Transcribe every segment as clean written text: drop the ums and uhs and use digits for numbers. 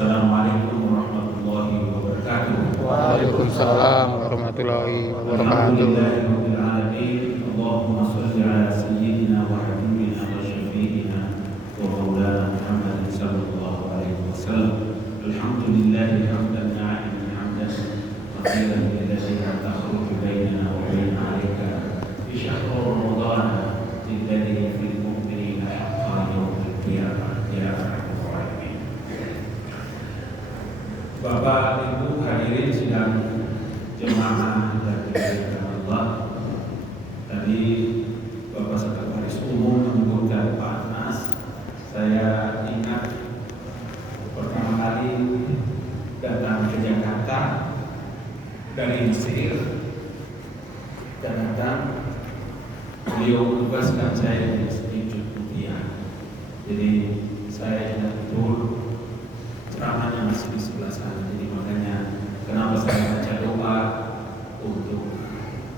Assalamualaikum warahmatullahi wabarakatuh. Waalaikumsalam warahmatullahi wabarakatuh. Alhamdulillahirabbil alamin. Allahumma shalli ala sayyidina wa habibina wa syafi'ina wa maulana Muhammadin sallallahu alaihi wasallam. Alhamdulillahi hamdan na'iman hamdan qadiran alladhi takhruju bainana wa bain 'alaika fi syahr ramadan alladhi fil mu'minina haqqan yawmul qiyamah ya arhamar rahimin. Bapak Ibu hadirin sidang jemaah yang dimuliakan Allah. Tadi Bapak Sekretaris Umum menyebutkan Pak Anas. Saya ingat pertama kali datang ke Jakarta dari Mesir dan datang, beliau tugaskan saya di Institut Mutia. Jadi saya ingat betul ceramahnya masih di sebelah sana. Jadi makanya kenapa saya baca doa untuk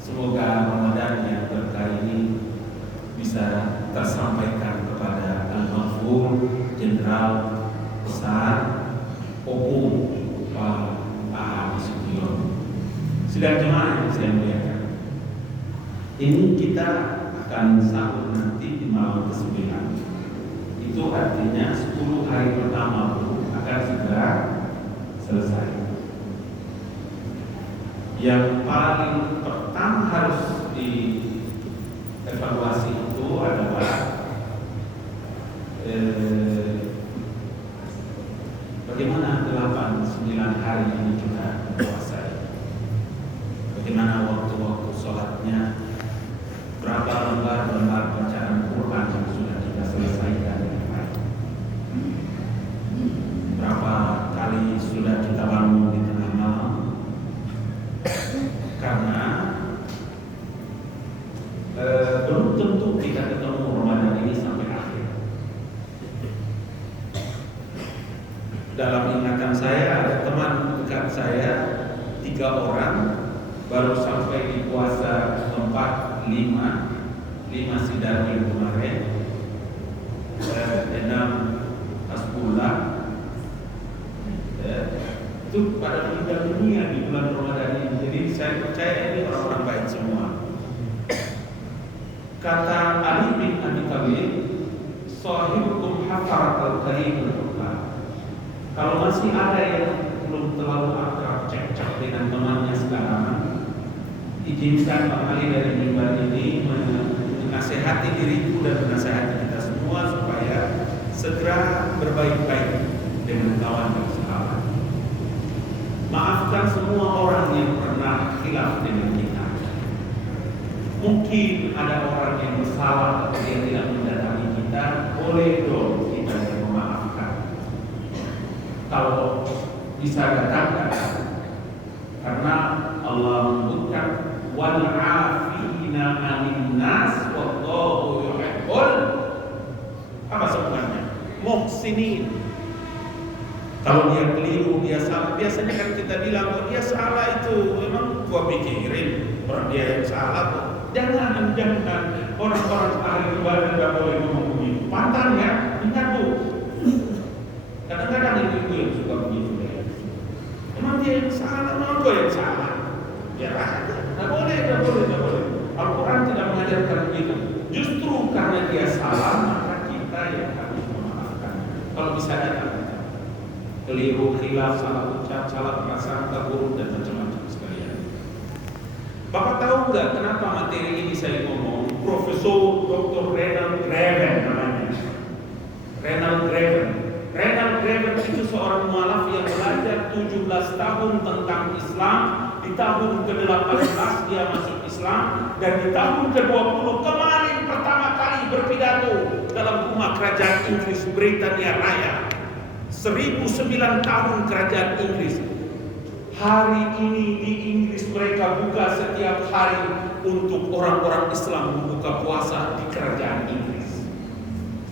semoga Ramadan yang berkah ini bisa tersampaikan kepada Al-Maghfur Jenderal Besar Opung Pak Ahmad Sution. Sidang jemaah yang saya muliakan, ini kita akan sahur nanti di malam ke-9. Itu artinya 10 hari pertama akan segera selesai. Yang paling pertama harus dievaluasi itu adalah bagaimana 8-9 hari ini kita puasa. Bagaimana waktu-waktu sholatnya, berapa lembar-lembar bacaan Quran yang sudah kita selesaikan, berapa kali sudah kita bangun di tengah malam. Karena belum tentu kita ketemu Ramadan ini sampai akhir. Dalam ingatan saya ada teman dekat saya 3 orang baru sampai di puasa 4, 5 Sidarul kemarin, 6 Hasbullah. Itu pada meninggal dunia di bulan Ramadan ini. Jadi saya percaya ini orang-orang baik semua. Kata Ali bin Abi Thalib, sahibukum hafaratul karim al-Qur'an. Kalau masih ada yang belum terlalu akrab cekcok dengan temannya sekarang, izinkan Pak Ali dari mimbar ini menasehati diriku dan menasehati kita semua supaya segera berbaik-baik dengan kawan dan sahabat. Maafkan semua orang yang pernah khilaf dengan kita. Mungkin ada orang yang bersalah atau yang tidak mendatangi kita, boleh dong kita yang memaafkan. Kalau bisa datang, karena Allah menyebutkan wal 'afina 'anil nas wallahu yuhibbul apa sebenarnya? Muhsinin. Kalau dia keliru, dia salah, biasanya kan kita bilang, oh dia salah itu, memang gua pikirin orang dia yang salah tuh. Jangan orang-orang ahli ibadah tidak boleh ngomong begitu. Pantan ya, ingat bu. Kadang-kadang ibu-ibu yang suka begitu ya. Memang dia yang salah, memang gua yang salah. Ya aja, nggak boleh. Al-Quran tidak mengajarkan begitu. Justru karena dia salah, maka kita yang harus memaafkan. Kalau bisa datang. Keliru, khilaf, salah ucap, salah prasangka, buruk dan macam-macam sekalian. Bapak tahu nggak kenapa materi ini saya ngomong? Profesor Dr. Renald Greven namanya. Renald Greven itu seorang mualaf yang belajar 17 tahun tentang Islam. Di tahun ke-18 dia masuk Islam, dan di tahun ke-20 kemarin pertama kali berpidato dalam rumah kerajaan Inggris Britania Raya. 1009 tahun kerajaan Inggris. Hari ini di Inggris mereka buka setiap hari untuk orang-orang Islam membuka puasa di kerajaan Inggris.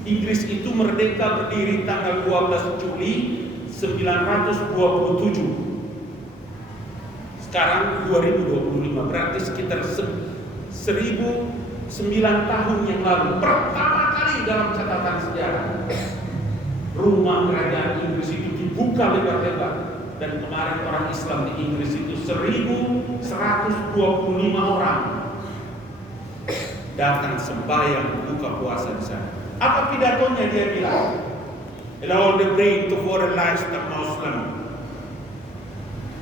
Inggris itu merdeka berdiri tanggal 12 Juli 1927. Sekarang 2025, berarti sekitar 1009 tahun yang lalu. Pertama kali dalam catatan sejarah rumah kerajaan Inggris itu buka lebar-lebar. Dan kemarin orang Islam di Inggris itu 1.125 orang datang sembahyang buka puasa di sana. Apa pidatonya dia bilang? In all the brain to foreigners the Muslim.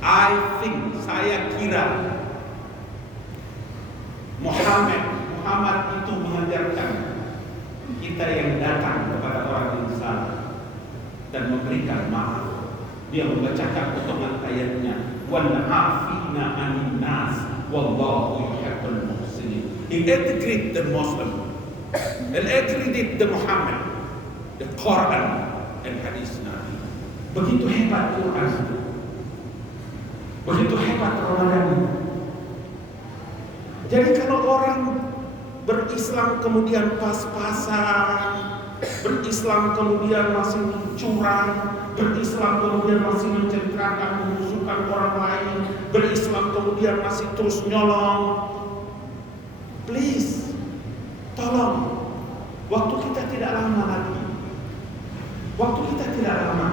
I think, saya kira Muhammad itu mengajarkan kita yang datang kepada orang yang salah dan memberikan maaf. Dia membacakan potongan ayatnya, wal afina 'anil nas wallahu yuhibbul muhsinin. He agreed the Muslim, and agreed the Muhammad, the Quran and hadis Nabi. Begitu hebat Quran itu, begitu hebat Ramadan. Jadi kalau orang berislam kemudian pas-pasan, berislam kemudian masih curang, berislam kemudian masih menceritakan memusuhkan orang lain, berislam kemudian masih terus nyolong, please, tolong, waktu kita tidak lama lagi, waktu kita tidak lama.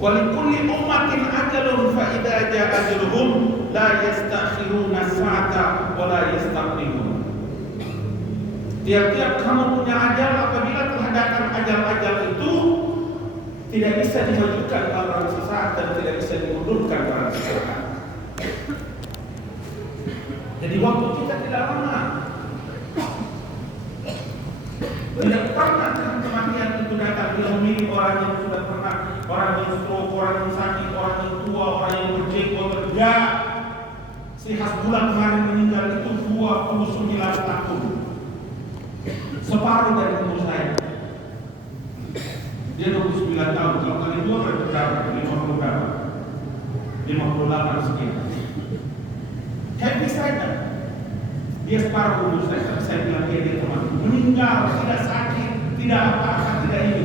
Walikulli ummatin ajalun fa idza jaa ajaluhum la yastakhiruna sa'ata wa la yastaqdimun. Tiap-tiap kamu punya ajal, apabila telah datang ajal-ajal itu tidak bisa dimajukan dalam sesaat dan tidak bisa dimundurkan dalam sesaat. Jadi waktu kita tidak lama. Tidak pernah kematian itu datang bila memilih orang yang sudah pernah, orang yang stroke, orang yang sakit, orang yang tua, orang yang berjenggot kerja. Si Hasbullah kemarin meninggal itu 29 tahun. Separuh dari umur saya. Dia 29 tahun. Kalau kali 2 berapa? 50 berapa? 58 sekian. Happy saja. Dia separuh umur saya. Tapi saya bilang dia teman. Meninggal, tidak sakit, tidak apa-apa, tidak ini.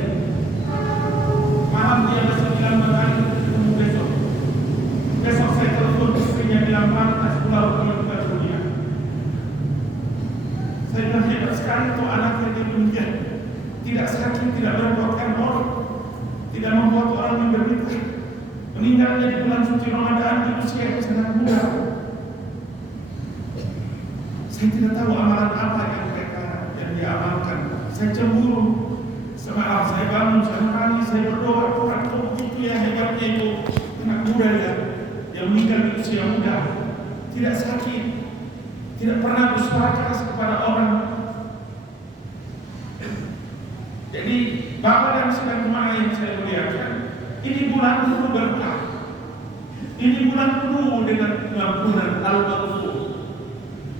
Malam dia masih bilang bagaimana ketemu besok. Besok saya telepon istrinya bilang pantas pulau meninggal dunia. Saya bilang hebat sekali tuh anaknya dia meninggal. Tidak sakit, tidak merepotkan orang, tidak membuat orang yang berpikir. Meninggalnya di bulan suci Ramadan di usia yang sangat muda. Saya tidak tahu amalan apa yang mereka yang dia amalkan. Saya cemburu. Semalam saya bangun, saya menangis, saya berdoa, Tuhan kok begitu ya hebatnya itu anak muda ya, yang meninggal di usia muda, tidak sakit, tidak pernah bersuara keras kepada orang. Jadi Bapak dan saudara jemaah yang saya muliakan, ini bulan penuh berkah, ini bulan penuh dengan pengampunan Al-Ghafur.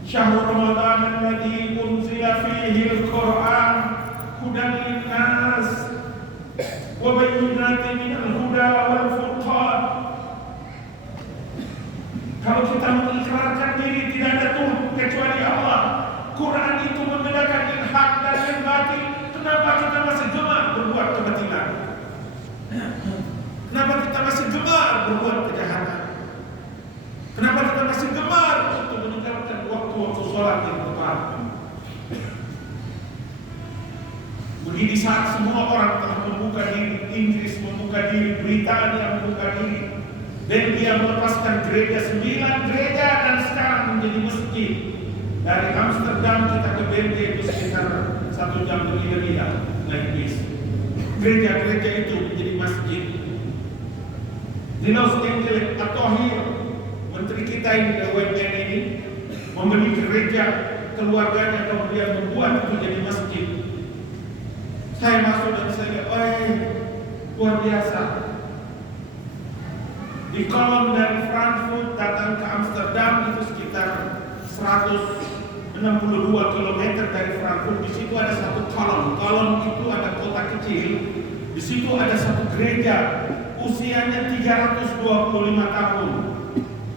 Syahrul Ramadan alladzi unzila fihi al-Qur'an hudan lin-nas wa bayyinatin minal huda wal furqan. Kalau kita mengikrarkan diri tidak ada Tuhan kecuali Allah, Quran itu membedakan yang hak dan yang batil. Kenapa kita masih gemar berbuat kebatilan? Kenapa kita masih gemar berbuat kejahatan? Kenapa kita masih gemar untuk meninggalkan waktu-waktu sholat yang tepat? Begini saat semua orang telah membuka diri, Inggris membuka diri, Britania membuka diri, Belgia melepaskan gereja 9 gereja dan sekarang menjadi masjid. Dari Amsterdam kita ke Belgia itu sekitar 1 jam lebih naik bis. Gereja-gereja itu menjadi masjid. Di Los Angeles atau menteri kita ini BUMN ini membeli gereja keluarganya kemudian membuat itu jadi masjid. Saya masuk dan saya lihat, luar biasa. Di kolom dari Frankfurt datang ke Amsterdam itu sekitar 162 km dari Frankfurt. Di situ ada satu kolom. Kolom itu ada kota kecil. Di situ ada satu gereja usianya 325 tahun.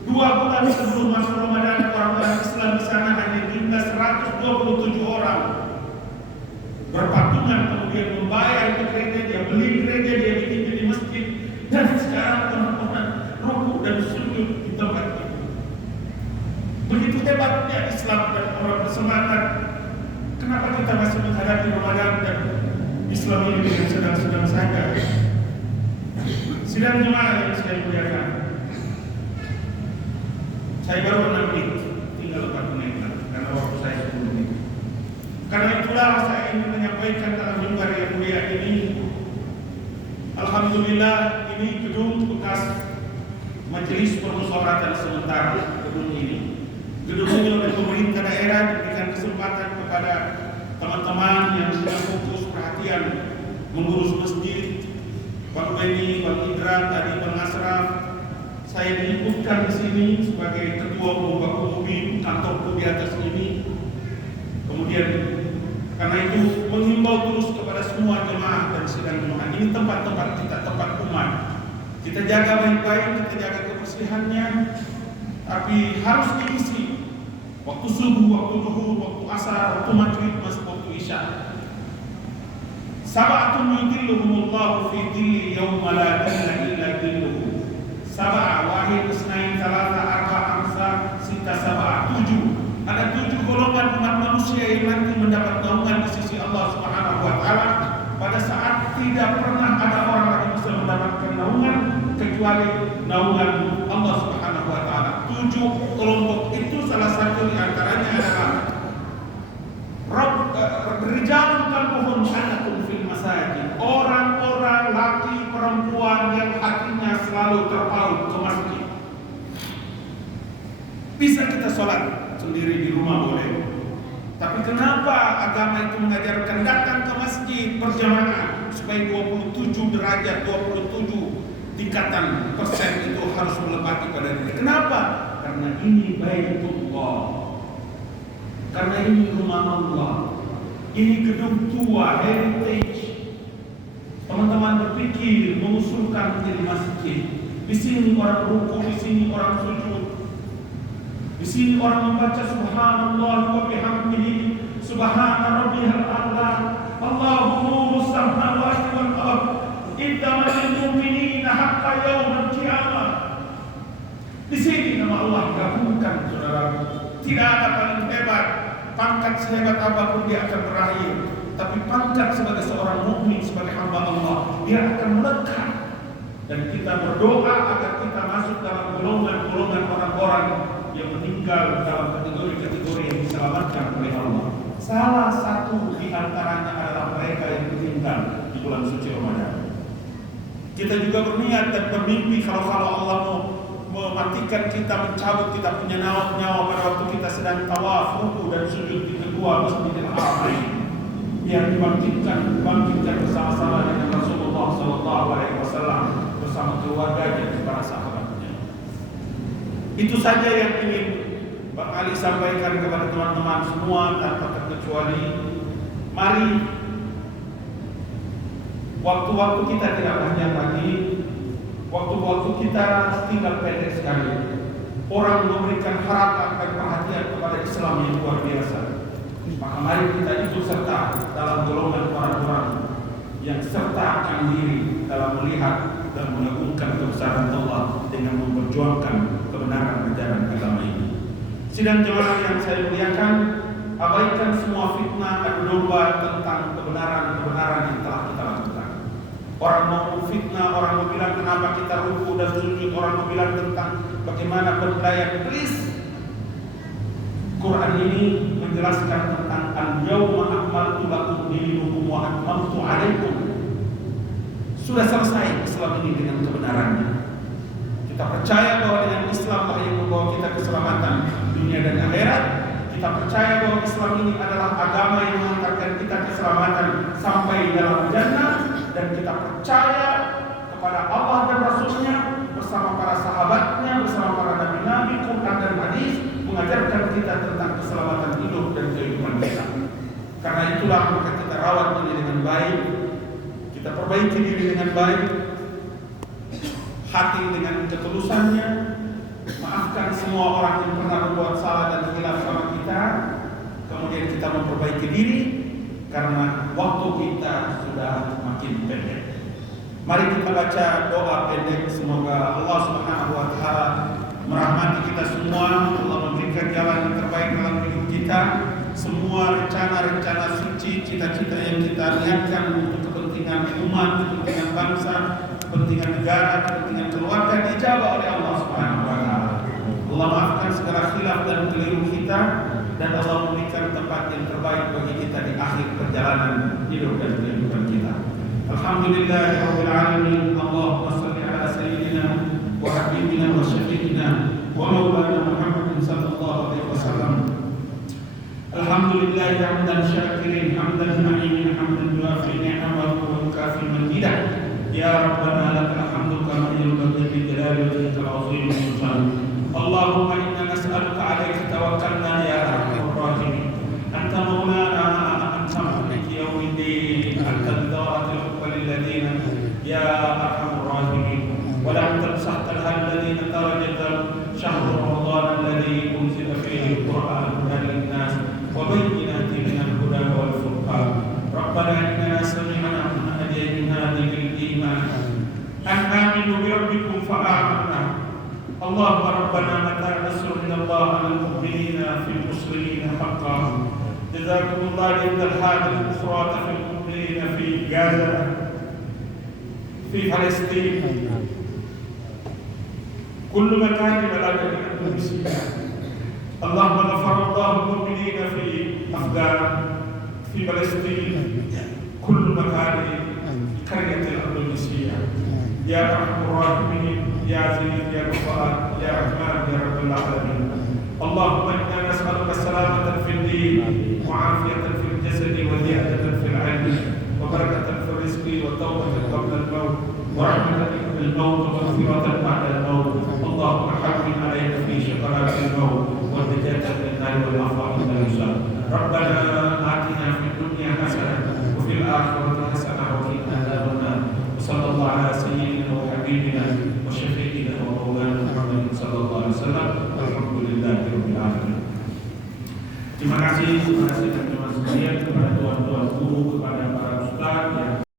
2 bulan sebelum masuk Ramadan, orang-orang Islam di sana hanya jumlah 127 orang. Berpatungan kemudian membayar itu gereja, dia beli gereja, dia bikin jadi masjid. Dan sekarang orang-orang rukuk dan sujud di tempat itu. Begitu hebatnya Islam dan orang bersemangat. Kenapa kita masih menghadapi Ramadan dan Islam ini dengan sedang-sedang saja. Sidang jemaah yang saya muliakan, saya baru 6 menit, tinggal 4 menit karena waktu saya 10 menit. Karena itulah saya ingin menyampaikan dalam mimbar yang mulia ini, alhamdulillah ini gedung bekas Majelis Permusyawaratan sementara gedung ini. Gedung ini oleh pemerintah daerah diberikan kesempatan kepada teman-teman yang sudah fokus perhatian mengurus masjid, Bang Beni, Bang Indra, tadi Bang Asraf. Saya diikutkan di sini sebagai ketua umum Bakumubi, kantorku di atas ini. Kemudian karena itu menghimbau terus kepada semua jemaah dan sidang jemaah. Ini tempat-tempat kita, tempat umat. Kita jaga baik-baik, kita jaga kebersihannya, tapi harus diisi. Waktu subuh, waktu zuhur, waktu asar, waktu maghrib, waktu isya. Sab'atun yudhilluhumullahu fi dhilli yawma la dhilla illa dhilluhu. Sab'a, wahid, isnain, thalatha, arba, amsa, sita, sab'a, 7. Ada 7 golongan umat manusia yang nanti mendapat naungan di sisi Allah Subhanahu wa taala. Pada saat tidak pernah ada orang yang bisa mendapatkan naungan kecuali naungan Allah Subhanahu wa taala. 7 kelompok itu salah satu di antaranya adalah rijalun qalbuhum anatun fil masajid. Orang-orang laki perempuan yang hatinya selalu terpaut ke masjid. Bisa kita sholat sendiri di rumah boleh. Tapi kenapa agama itu mengajarkan datang ke masjid berjamaah supaya 27 derajat, 27 tingkatan persen itu harus melepati pada diri. Kenapa? Karena ini Baitullah. Karena ini rumah Allah. Ini gedung tua, heritage. Teman-teman berpikir mengusulkan menjadi masjid. Di sini orang ruku, di sini orang sujud. Di sini orang membaca subhanallah wa bihamdihi, subhana rabbihal a'la, Allahu nurus samawati wal ardh, innamal mu'minina haqqa yaumil qiyamah. Di sini nama Allah digabungkan, saudara. Tidak ada paling hebat, pangkat sehebat apapun dia akan berakhir. Tapi pangkat sebagai seorang mukmin, sebagai hamba Allah, dia akan melekat. Dan kita berdoa agar kita masuk dalam golongan-golongan orang-orang yang meninggal dalam kategori-kategori yang diselamatkan oleh Allah. Salah satu di antaranya adalah mereka yang meninggal di bulan suci Ramadan. Kita juga berniat dan bermimpi kalau Allah mau mematikan kita, mencabut kita punya nyawa pada waktu kita sedang tawaf, ruku dan sujud di kedua Masjidil Haram, biar dibangkitkan bersama-sama dengan Rasulullah SAW bersama keluarga dan para sahabatnya. Itu saja yang ingin Bang Ali sampaikan kepada teman-teman semua tanpa terkecuali. Mari, waktu-waktu kita tidak banyak lagi, waktu-waktu kita tinggal pendek sekali. Orang memberikan harapan dan perhatian kepada Islam yang luar biasa. Maka mari kita ikut serta dalam golongan orang-orang yang sertakan diri dalam melihat dan mengagungkan kebesaran Allah dengan memperjuangkan kebenaran ajaran agama ini. Sidang jemaah yang saya muliakan, abaikan semua fitnah adu domba tentang kebenaran-kebenaran yang telah kita lakukan. Orang mau fitnah, orang mau bilang kenapa kita ruku dan sujud, orang mau bilang tentang bagaimana berdaya. Please, Quran ini menjelaskan tentang al-yawma akmaltu lakum dinakum wa atmamtu 'alaikum. Sudah selesai Islam ini dengan kebenarannya. Kita percaya bahwa dengan Islam lah yang membawa kita keselamatan dunia dan akhirat. Kita percaya bahwa Islam ini adalah agama yang mengantarkan kita keselamatan sampai dalam jannah, dan kita percaya kepada Allah dan Rasulnya bersama para sahabatnya, bersama para nabi-nabi. Quran dan hadis mengajarkan kita tentang keselamatan hidup dan kehidupan kita. Karena itulah maka kita rawat ini dengan baik, kita perbaiki diri dengan baik, hati dengan ketulusannya, maafkan semua orang yang pernah membuat salah dan khilaf sama kita, kemudian kita memperbaiki diri karena waktu kita sudah makin pendek. Mari kita baca doa pendek, semoga Allah Subhanahu wa taala merahmati kita semua, Allah memberikan jalan yang terbaik dalam hidup kita. semua rencana-rencana suci, cita-cita yang kita niatkan untuk kepentingan umat, kepentingan bangsa, kepentingan negara, kepentingan keluarga dijawab oleh Allah Subhanahu wa taala. Allah maafkan segala khilaf dan keliru kita, dan Allah memberikan tempat yang terbaik bagi kita di akhir perjalanan hidup dan kehidupan kita. Alhamdulillahirabbil alamin. Allahumma shalli ala sayyidina wa habibina wa syafiqina wa maulana Muhammadin sallallahu alaihi wasallam. Alhamdulillah hamdan syakirin, hamdan na'imin, hamdan yuafi ni'amahu wa yukafi majidah. Ya Rabbana lakal hamdu kama yanbaghi li jalali wajhikal azim wa sultan. Allahumma inna nas'aluka 'alaika tawakkalna ya arhamar rahimin. Anta maulana, anta maliki yaumiddin, anta bidaratul hukm lil ladina ya arhamar rahimin. Wa la tamsahta alladhina darajatan shahru ramadan alladhi unzila fihi al-Qur'an lin-nas وبينات من الهدى والفرقان. ربنا إننا سمعنا مناديا ينادي للإيمان أن آمنوا بربكم فآمنا. اللهم ربنا متى نصر من الله على المؤمنين في المسلمين حقا. جزاكم الله عند الحاجة الأخرى في المؤمنين في غزة، في فلسطين، كل مكان بلغ المسلمين. اللهم غفر الله المؤمنين في أفغان، في فلسطين، كل مكان، قرية الأندلسية. يا أرحم الراحمين، يا عزيز يا غفار يا رحمن يا رب العالمين. اللهم إنا نسألك السلامة في الدين وعافية في الجسد وزيادة في العلم وبركة في الرزق وتوبة قبل الموت ورحمة في الموت ومغفرة بعد الموت. اللهم حرم علينا في شكرات الموت والنجاة من النار والعفو من الحساب. ربنا آتنا في الدنيا حسنة وفي الآخرة حسنة وقنا عذاب النار. وصلى الله على سيدنا وحبيبنا وشفيعنا ومولانا محمد صلى الله عليه وسلم. الحمد لله رب العالمين. Terima kasih, terima kasih teman-teman sekalian, kepada tuan-tuan guru, kepada para ustaz yang